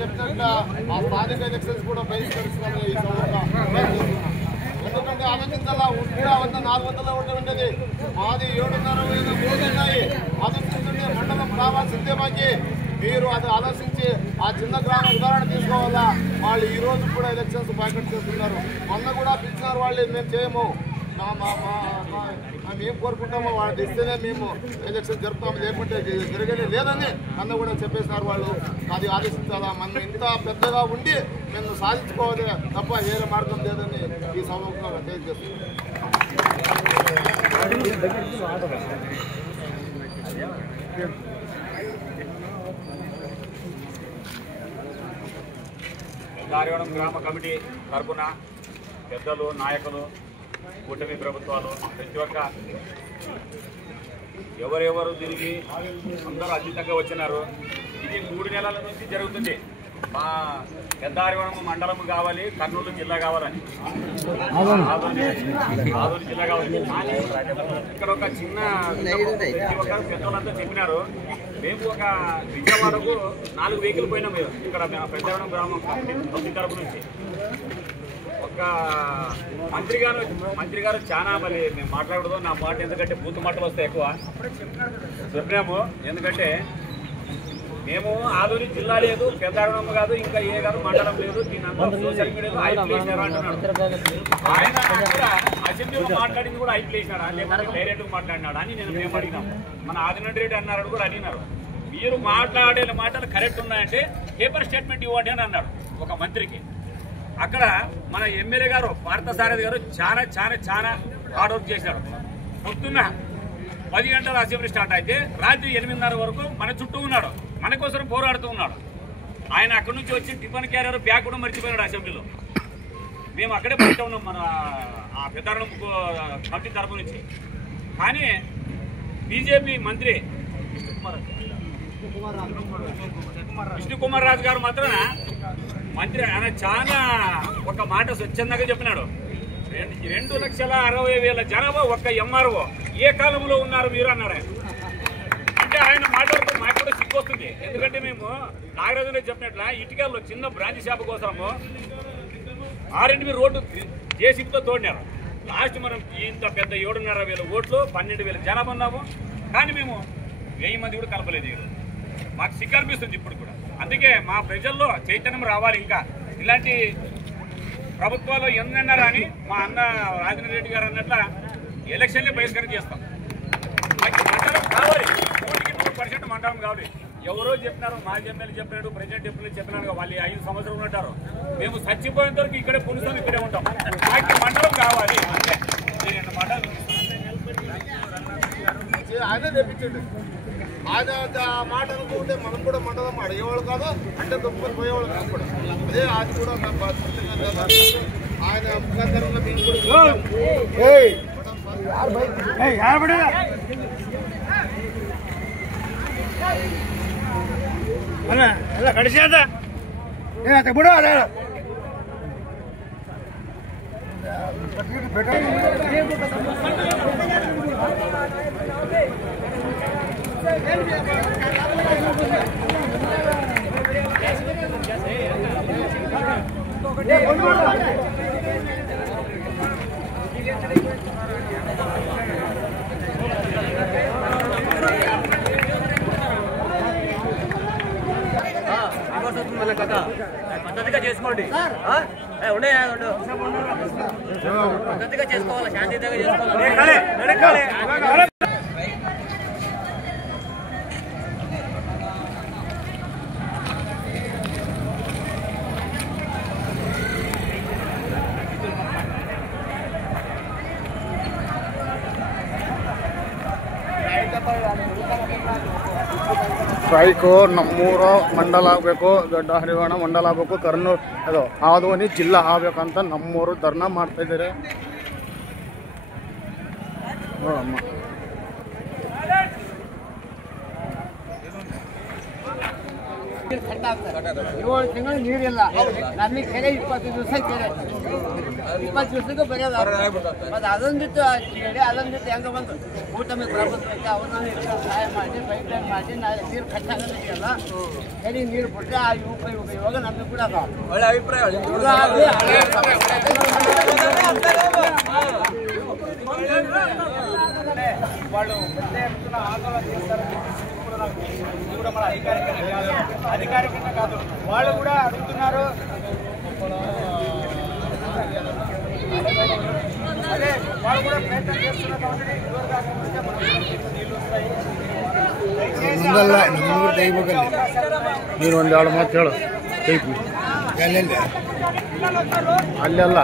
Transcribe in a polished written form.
చెప్పినట్టు ఆ స్థానిక ఎలక్షన్స్ కూడా బహిష్కరిస్తున్నాను ఈ సందర్భంగా. ఎందుకంటే ఆలోచించాలా ఉంటే అవన్నీ 400 ఉండేది, మాది 7.5 ఉన్నాయి. ఆలోచించుంటే మండలం కావాల్సిందే మాకి. మీరు అది ఆలోచించి ఆ చిన్న గ్రామం ఉదాహరణ తీసుకోవాలా. వాళ్ళు ఈ రోజు కూడా ఎలక్షన్స్ బాయ్కట్ చేస్తున్నారు. మొన్న కూడా పిలిచినారు వాళ్ళు, మేము చేయము, మేము ఏం కోరుకుంటామో వాళ్ళు ఇస్తేనే మేము ఎలక్షన్ జరుపుతాము, లేకుంటే జరిగేది లేదని అన్న కూడా చెప్పేసినారు వాళ్ళు. అది ఆలోచించాలా. మనం ఇంత పెద్దగా ఉండి మేము సాధించుకోవాలి తప్ప వేరే మార్గం లేదని ఈ సభలో తెలియజేస్తున్నాం. దారివడం గ్రామ కమిటీ తరపున పెద్దలు, నాయకులు, కూటమి ప్రభుత్వాలు ప్రతి ఒక్క ఎవరెవరు తిరిగి అందరూ అతీతంగా వచ్చినారు. ఇది 3 నెలల నుంచి జరుగుతుంది. మా పెద్దారివరం మండలం కావాలి, కర్నూలు జిల్లా కావాలని, ఆదూరు జిల్లా కావాలి. ఇక్కడ ఒక చిన్న పెద్దలంతా చెప్పినారు. మేము ఒక విజయవాడకు 4 వెహికల్ పోయినాం. మేము ఇక్కడ పెద్దారివరం గ్రామం కమిటీ తరపు నుంచి ఒక మంత్రి గారు చాలా మరి మేము మాట్లాడదు నా మాట, ఎందుకంటే బూతు మాటలు వస్తాయి ఎక్కువ చెప్పినాము. ఎందుకంటే మేము ఆదూరు జిల్లా లేదు, పెద్దారివరం కాదు, ఇంకా ఏ కాదు, మండలం లేదు, దీని అందరూ సోషల్ మీడియాలో హైప్లేసినారు అంటున్నాడు. ఆయన కూడా అసెంబ్లీలో మాట్లాడింది కూడా హైప్లేసినారా, లేకపోతే డైరెక్ట్గా మాట్లాడినాడు అని మేము అడిగినాం. మన ఆదినారాయణ రెడ్డి అన్నారని కూడా అడిగినారు. మీరు మాట్లాడే మాటలు కరెక్ట్ ఉన్నాయంటే పేపర్ స్టేట్మెంట్ ఇవ్వండి అని అన్నాడు ఒక మంత్రికి. అక్కడ మన ఎమ్మెల్యే గారు పార్థసారథి గారు చాలా చాలా చాలా హార్డ్ వర్క్ చేశారు. పొద్దున్న 10 గంటల అసెంబ్లీ స్టార్ట్ అయితే రాత్రి 8:30 వరకు మన చుట్టూ ఉన్నాడు, మన కోసం పోరాడుతూ ఉన్నాడు. ఆయన అక్కడి నుంచి వచ్చి టిఫిన్ క్యారియర్ బ్యాగ్ కూడా మర్చిపోయినాడు అసెంబ్లీలో. మేము అక్కడే బయట ఉన్నాం మన ఆ పెద్దారం కమిటీ తరపు నుంచి. కానీ బీజేపీ మంత్రి విష్ణు కుమార్ రాజు గారు మాత్రం మంత్రి ఆయన చాలా ఒక మాట స్వచ్ఛందంగా చెప్పినాడు. 2,60,000 జనాభా ఒక్క ఎంఆర్ఓ ఏ కాలంలో ఉన్నారు మీరు అన్నాడు ఆయన. అంటే ఆయన మాట్లాడుతూ మాకు కూడా సిగ్గు వస్తుంది. ఎందుకంటే మేము నాగరాజునే చెప్పినట్ల ఇటుకల్లో చిన్న బ్రాంచ్ షాప్ కోసము R&B రోడ్డు జేసీబీతో తోడినారు. లాస్ట్ మనం ఇంత పెద్ద 7,500 ఓట్లు 12,000 జనాభా ఉన్నాము. కానీ మేము 1000 మంది కూడా కలపలేదు. మాకు సిగ్గు అనిపిస్తుంది ఇప్పుడు కూడా. అందుకే మా ప్రజల్లో చైతన్యం రావాలి. ఇంకా ఇలాంటి ప్రభుత్వాలు ఎన్నన్నారు అని మా అన్న రాజేంద్ర రెడ్డి గారు అన్నట్ల ఎలక్షన్లే బహిష్కరణ చేస్తాం. మాకు మండలం కావాలి, 100% మండలం కావాలి. ఎవరో చెప్పినారు, మాజీ ఎమ్మెల్యే చెప్పినాడు, ప్రెసిడెంట్ ఎమ్మెల్యే చెప్పినాడు, వాళ్ళు 5 సంవత్సరాలు ఉంటారు. మేము చచ్చిపోయేంత వరకు ఇక్కడే పులుస్తాం, ఇక్కడే ఉంటాం. మాకు మండలం కావాలి అంటే నేను మండలం ఆయన తెప్పించండి. ఆయన మాట అనుకుంటే మనం కూడా మండలం అడిగేవాళ్ళు కాదు, అంటే తొప్పుకొని పోయేవాళ్ళు కాదు కూడా. అదే అది కూడా ఆయన ముఖాంతరంగా మేము కూడా కడిచేదా బుడ పద్ధతిగా చేసుకోండి, పద్ధతిగా చేసుకోవాలి, శాంతియుతంగా చేసుకోవాలి. ಸ್ಟ್ರೈಕು ನಮ್ಮೂರು ಮಂಡಲ ಆಗಬೇಕು, ದೊಡ್ಡ ಹರಿವಾಣ ಮಂಡಲ ಆಗಬೇಕು, ಕರ್ನೂಲು ಅದು ಆದೋನಿ ಜಿಲ್ಲಾ ಆಗಬೇಕಂತ ನಮ್ಮೂರು ಧರ್ನಾ ಮಾಡ್ತಾಯಿದ್ದಾರೆ ನೋಡಮ್ಮ. ನೀರು ಕಟ್ ಆಗ್ತದೆ. 7 ತಿಂಗಳು ನೀರಿಲ್ಲ. ನಮಗೆ ಕೆರೆ 20 ದಿವಸ ಕೆರೆ 20 ದಿವಸಕ್ಕೆ ಬರೆಯೋದು. ಮತ್ತು ಅದೊಂದಿತ್ತು ಹೇಳಿ ಅದೊಂದಿತ್ತು ಹೆಂಗೆ ಬಂದು ಊಟ ಮೇಲೆ ಪ್ರಬಂಧಕ್ಕೆ ಅವ್ರನ್ನ ಸಹಾಯ ಮಾಡಿ ಪೈಪ್ ಲೈನ್ ಮಾಡಿ ನೀರು ಕಟ್ಟಾಗಲ್ಲ. ಕೆರೆ ನೀರು ಬಿಟ್ಟರೆ ಆ ಉಪಯೋಗ ನಮಗೆ ಕೂಡ ಒಳ್ಳೆ ಅಭಿಪ್ರಾಯ. వాళ్ళు పెద్ద ఎత్తున ఆందోళన చేస్తారని కూడా మన అధికారికంగా కాదు వాళ్ళు కూడా అడుగుతున్నారు. అదే వాళ్ళు కూడా ప్రయత్నం చేస్తున్నారు కాబట్టి ನೀನು ಒಂದು 2 ಮಾತು ಹೇಳು ಅಲ್ಲೆಲ್ಲ